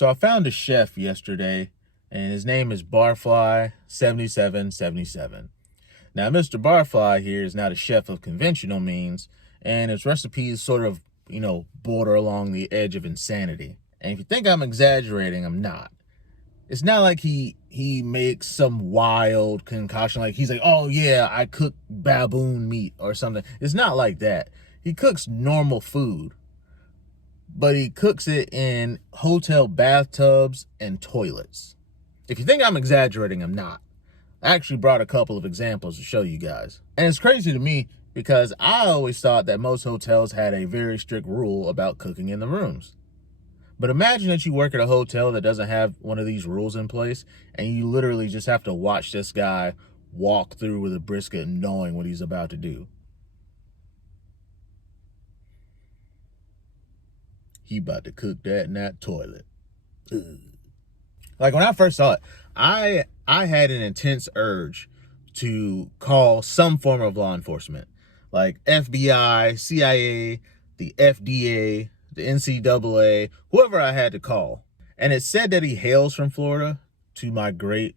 So I found a chef yesterday, and his name is Barfly7777. Now, Mr. Barfly here is not a chef of conventional means, and his recipes sort of, border along the edge of insanity. And if you think I'm exaggerating, I'm not. It's not like he makes some wild concoction, like he's like, oh yeah, I cook baboon meat or something. It's not like that. He cooks normal food, but he cooks it in hotel bathtubs and toilets. If you think I'm exaggerating, I'm not. I actually brought a couple of examples to show you guys. And it's crazy to me because I always thought that most hotels had a very strict rule about cooking in the rooms. But imagine that you work at a hotel that doesn't have one of these rules in place, and you literally just have to watch this guy walk through with a brisket knowing what he's about to do. He about to cook that in that toilet. Ugh. Like when I first saw it, I had an intense urge to call some form of law enforcement, like FBI, CIA, the FDA, the NCAA, whoever I had to call. And it said that he hails from Florida, to my great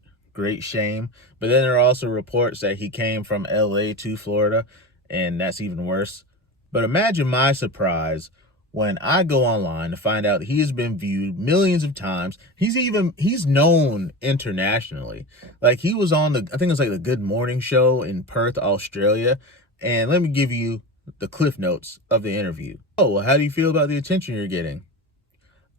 shame. But then there are also reports that he came from LA to Florida, and that's even worse. But imagine my surprise when I go online to find out he has been viewed millions of times. He's known internationally. Like he was on I think it was like the Good Morning Show in Perth, Australia. And let me give you the cliff notes of the interview. Oh, well, how do you feel about the attention you're getting?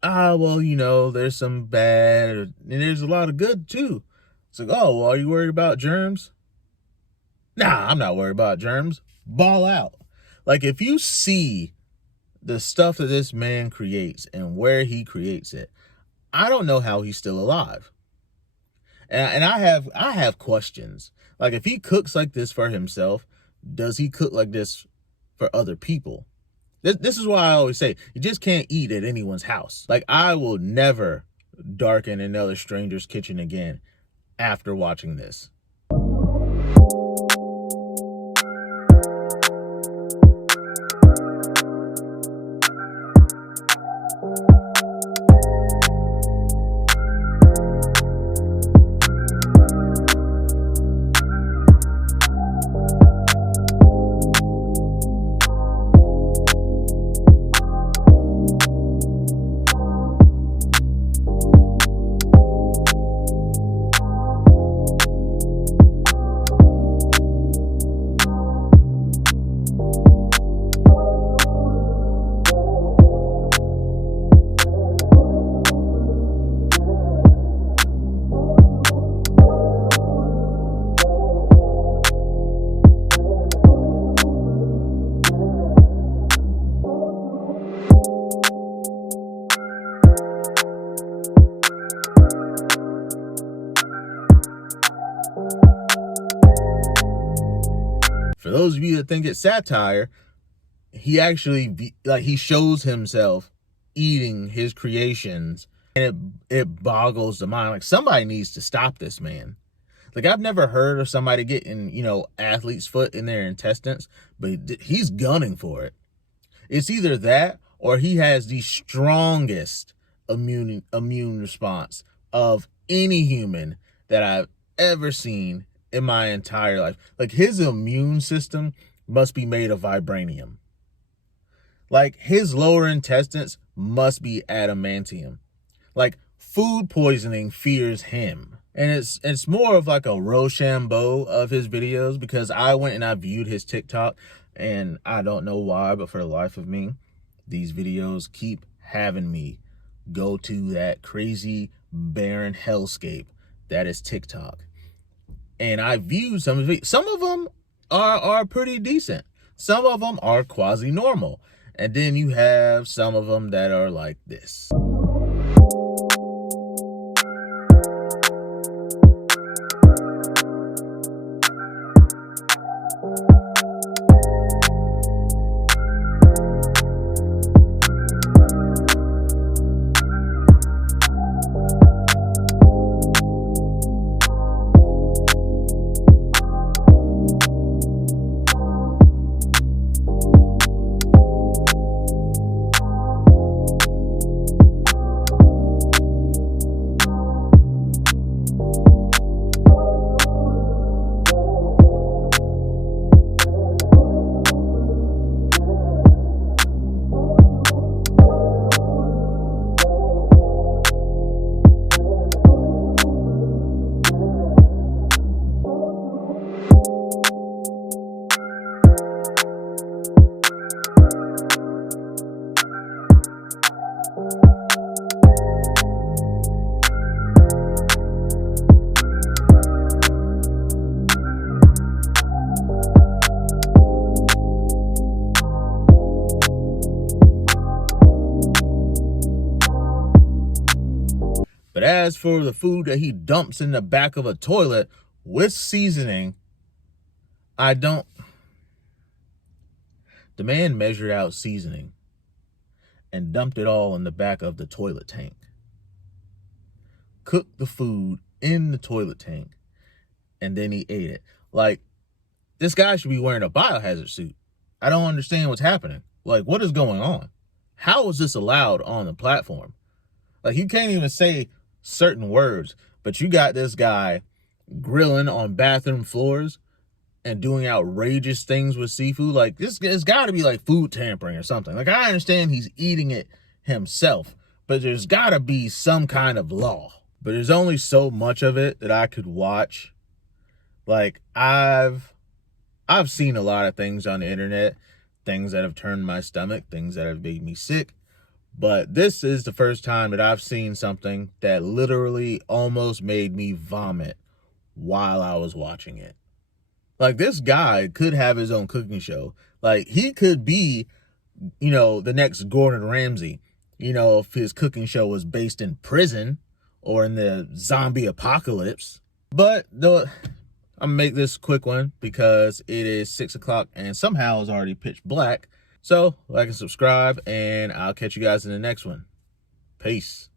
Well, there's some bad and there's a lot of good too. It's like, oh, well, are you worried about germs? Nah, I'm not worried about germs. Ball out. Like if you see the stuff that this man creates and where he creates it, I don't know how he's still alive. And I have questions. Like if he cooks like this for himself, does he cook like this for other people? This is why I always say you just can't eat at anyone's house. Like I will never darken another stranger's kitchen again after watching this. For those of you that think it's satire, he actually, he shows himself eating his creations, and it boggles the mind. Like somebody needs to stop this man. Like I've never heard of somebody getting, athlete's foot in their intestines, but he's gunning for it. It's either that or he has the strongest immune response of any human that I've ever seen in my entire life. Like his immune system must be made of vibranium. Like his lower intestines must be adamantium. Like food poisoning fears him. And it's more of like a Rochambeau of his videos, because I went and I viewed his TikTok, and I don't know why, but for the life of me, these videos keep having me go to that crazy barren hellscape that is TikTok. And I viewed some of it. Some of them are pretty decent. Some of them are quasi-normal. And then you have some of them that are like this. But as for the food that he dumps in the back of a toilet with seasoning, I don't. The man measured out seasoning and dumped it all in the back of the toilet tank. Cooked the food in the toilet tank, and then he ate it. Like, this guy should be wearing a biohazard suit. I don't understand what's happening. Like, what is going on? How is this allowed on the platform? Like, you can't even say certain words, but you got this guy grilling on bathroom floors and doing outrageous things with seafood. Like, this, it's got to be like food tampering or something. Like, I understand he's eating it himself, but there's got to be some kind of law. But there's only so much of it that I could watch. Like, I've seen a lot of things on the internet, things that have turned my stomach, things that have made me sick. But this is the first time that I've seen something that literally almost made me vomit while I was watching it. Like, this guy could have his own cooking show. Like, he could be, the next Gordon Ramsay, if his cooking show was based in prison or in the zombie apocalypse. But I'm gonna make this quick one because it is 6 o'clock and somehow it's already pitch black. So like and subscribe, and I'll catch you guys in the next one. Peace.